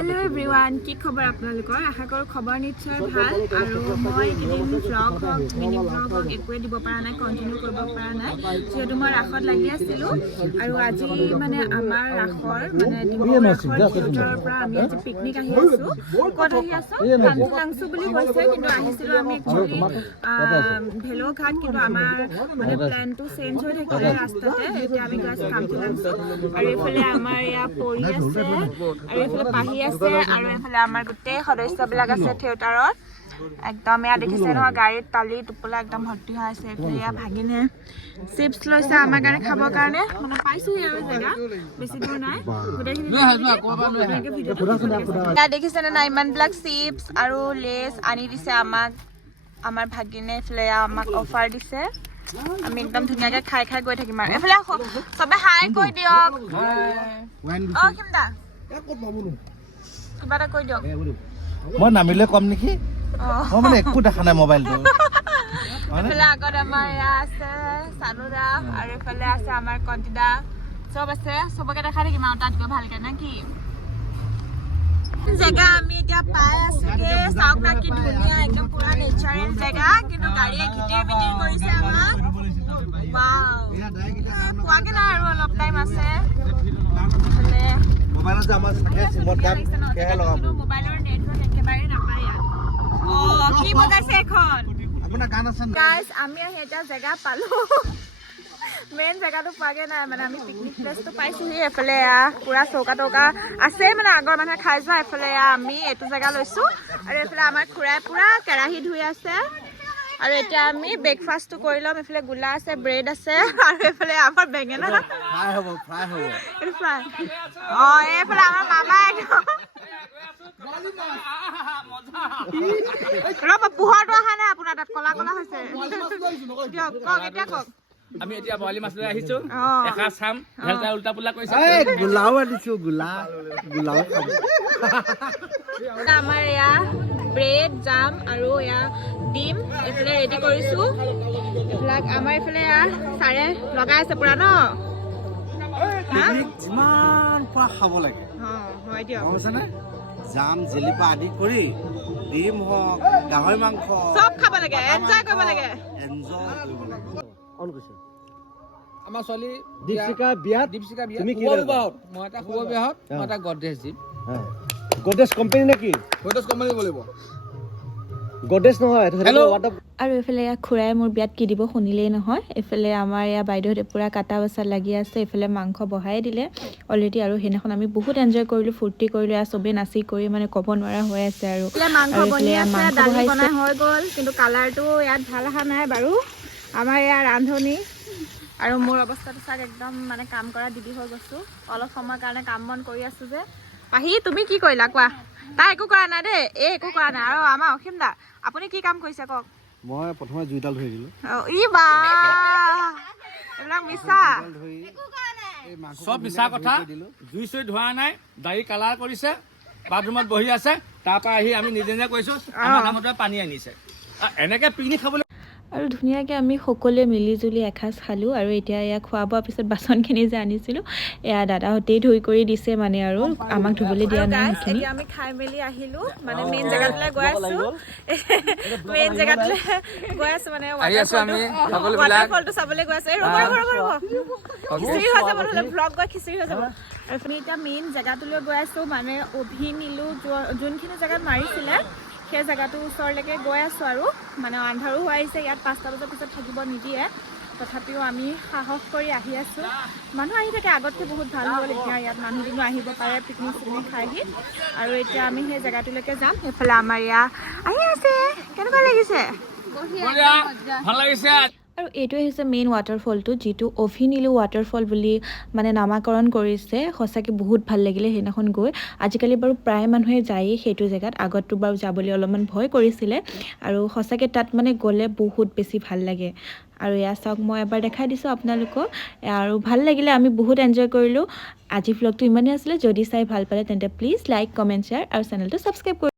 hello everyone की खबर आपलोকৰ आशा कৰো खबर निश्चय ভাল আৰু মই এদিন ব্লগ হক মিনি ব্লগ হক একোৱে দিব পৰা নাই কন্টিনিউ কৰিব পৰা নাই যেহেতু মই ৰাখত লাগি আছিল আৰু আজি মানে আমাৰ ৰাখৰ মানে ডিব্ৰুগড়ৰ পৰা আমি আজি পিকনিক আহি আছো ক'ত আহি আছো লাংচু বুলি কৈছে কিন্তু আহিছিল আমি একচুয়ালি ভেলোঘাট কিন্তু আমাৰ মানে প্ল্যানটো চেঞ্জ হৈ থাকিলে ৰাস্তাতে এতিয়া আমি গাছ কাম লাংচু আৰু এফালে আমাৰ ইয়া পৰি আছে আৰু এফালে পাহি আছে আৰু এফালে আমাৰ গোটেই সদস্যবিলাক আছে থিয়েটাৰত একদম ইয়া দেখিছে নহয় গাড়ীত তালি টুপলা একদম ভৰ্তি হৈ আছে এফালে ভাগিনে চিপছ লৈছে আমাৰ কাৰণে খাবৰ কাৰণে মানে পাইছো আৰু জেগা বেছি দূৰ নাই গোটেইখিনি দেখিছে না ইমান ব্লাক চিপছ আৰু লেছ আনি দিছে আমাক আমাৰ ভাগিনে এফালে আমাক অফাৰ দিছে আমি একদম ধুনীয়াকৈ খাই খাই গৈ থাকিম আৰু এফালে সবে হাই কৈ দিয়ক অ কিমদা কিবা এটা কৈ দিয়ক মই নামিলে কম নেকি মই মানে একো দেখা নাই মোবাইলটো এফালে আগত আমাৰ ইয়া আছে সানুদা আৰু এফালে আছে আমাৰ কন্তিদা সব আছে সবকে দেখা থাকিম আৰু তাত গৈ ভালকে নে কি জেগা আমি এতিয়া পাই আছোগে চাওক না কি ধুনীয়া একদম পুৰা নেচাৰেল জেগা কিন্তু গাড়ীয়ে ঘিটিৰ মিটিৰ কৰিছে আমাক ওয়াও পোৱাকে নাই আৰু অলপ টাইম আছে এফালে মোবাইলত যে আমাৰ থাকে সিমত দাম কেহে লগাম মোবাইলৰ নেটৱৰ্ক একেবাৰে নাপায় ইয়াত অ কি বজাইছে এখন আপোনাৰ গান আছে গাইস আমি এটা জেগা পালো মেইন জেগাটো পাগে নাই মানে আমি পিকনিক প্লেসটো পাইছোহি এফালে পুৰা চৌকা টৌকা আছে মানে আগৰ মানুহে খাই যোৱা এফালে আমি এইটো জেগা লৈছো আৰু এফালে আমাৰ খুৰাই পুৰা কেৰাহী ধুই আছে আৰু এতিয়া আমি ব্ৰেকফাষ্টটো কৰি ল'ম এফালে গোলা আছে ব্ৰেড আছে আৰু এফালে আমাৰ বেঙেনা ফ্ৰাই হ'ব এইটো ফ্ৰাই অ এফালে আমাৰ মামা একদম ৰবা পোহৰটো অহা নাই আপোনাৰ তাত কলা কলা হৈছে দিয়ক কওক এতিয়া কওক আমি এতিয়া বৰালি মাছ লৈ আহিছো একা চাম হেলটা উল্টা পুল্টা কৰিছে এই গুলাও আনিছো গুলাও খাব আমাৰ ইয়া ব্ৰেড জাম আৰু ইয়া ডিম এফালে ৰেডি কৰিছো এফালে আমাৰ এফালে চাৰে লগাই আছে পুৰা ন যিমান পা খাব লাগে হয় দিয়ক বুজিছেনে জাম জেলিপা আদি কৰি ডিম হওক গাহৰি মাংস সব খাব লাগে এনজয় কৰিব লাগে আমাৰ ছোৱালী দীপশিকা বিয়াত তুমি কি শুভ বিবাহত মই এটা শুভ বিবাহত মই এটা গডৰেজ দিম গডৰেজ কোম্পানী নেকি গডৰেজ কোম্পানী বলিব গডৰেজ নহয় আৰু এফালে খুৰাই মোৰ বিয়াত কি দিব শুনিলেই নহয় এফালে আমাৰ বাইদেউহঁতে পুৰা কাটা বাচা লাগি আছে এফালে মাংস বহাই দিলে অলৰেডি আৰু সেইদিনাখন আমি বহুত এনজয় কৰিলো ফূৰ্তি কৰিলো চবেই নাচি কৰি মানে ক'ব নোৱাৰা হৈ আছে আৰু মাংস বনি আছে দালি বনাই হৈ গ'ল কিন্তু কালাৰটো ইয়াত ভাল অহা নাই বাৰু আমাৰ ইয়াৰ ৰান্ধনি আৰু মোৰ অৱস্থাটো চাগ একদম মানে কাম কৰা দিদি হৈ গৈছো অলপ সময়ৰ কাৰণে কাম বন কৰি আছো যে পাহি তুমি কি কৰিলা কোৱা তাই একো কৰা নাই দেই একো কৰা নাই আৰু আমাৰ অসীম দা আপুনি কি কাম কৰিছে কওক মই প্ৰথমে জুইডাল ধৰি দিলো ই বা এইবিলাক মিছা সব মিছা কথা জুই চুই ধোৱা নাই দাড়ি কালাৰ কৰিছে বাথৰুমত বহি আছে তাৰ পৰা আহি আমি নিজে নিজে কৈছো আমাৰ নামতে পানী আনিছে এনেকে পিকনিক খাবলৈ আৰু ধুনীয়াকৈ আমি সকলোৱে মিলিজুলি এসাঁজ খালোঁ আৰু এতিয়া এয়া খোৱা বোৱাৰ পিছত বাচনখিনি যে আনিছিলোঁ এয়া দাদাহঁতেই ধুই কৰি দিছে মানে আৰু আমাক ধুবলৈ দিয়া নাই সেইখিনি আমি খাই মেলি আহিলোঁ মানে মেইন জেগাটোলৈ গৈ আছোঁ মেইন জেগাটোলৈ গৈ আছোঁ মানে ৱাটাৰফলটো চাবলৈ গৈ আছোঁ খিচিৰি হৈ যাব নহ'লে ভ্লগ গৈ খিচিৰি হৈ যাব আৰু আপুনি এতিয়া মেইন জেগাটোলৈ গৈ আছোঁ মানে অভি নিলো যোনখিনি জেগাত মাৰিছিলে সেই জেগাটো ওচৰলৈকে গৈ আছোঁ আৰু মানে আন্ধাৰো হৈ আহিছে ইয়াত 5টা বজাৰ পিছত থাকিব নিদিয়ে তথাপিও আমি সাহস কৰি আহি আছোঁ মানুহ আহি থাকে আগতকৈ বহুত ভাল হ'ল এতিয়া ইয়াত মানুহ দুনো আহিব পাৰে পিকনিক চিকনিক খাইহি আৰু এতিয়া আমি সেই জেগাটোলৈকে যাম সেইফালে আমাৰ ইয়াত আহি আছে কেনেকুৱা লাগিছে ভাল লাগিছে আৰু এইটোৱে হৈছে মেইন ৱাটাৰফলটো যিটো অভিনিলো ৱাটাৰফল বুলি মানে নামাকৰণ কৰিছে সঁচাকৈ বহুত ভাল লাগিলে সেইদিনাখন গৈ আজিকালি বাৰু প্ৰায় মানুহে যায়েই সেইটো জেগাত আগততো বাৰু যাবলৈ অলপমান ভয় কৰিছিলে আৰু সঁচাকৈ তাত মানে গ'লে বহুত বেছি ভাল লাগে আৰু এয়া চাওক মই এবাৰ দেখাই দিছোঁ আপোনালোকক আৰু ভাল লাগিলে আমি বহুত এনজয় কৰিলোঁ আজি ভ্লগটো ইমানেই আছিলে যদি চাই ভাল পালে তেন্তে প্লিজ লাইক কমেণ্ট শ্বেয়াৰ আৰু চেনেলটো ছাবস্ক্ৰাইব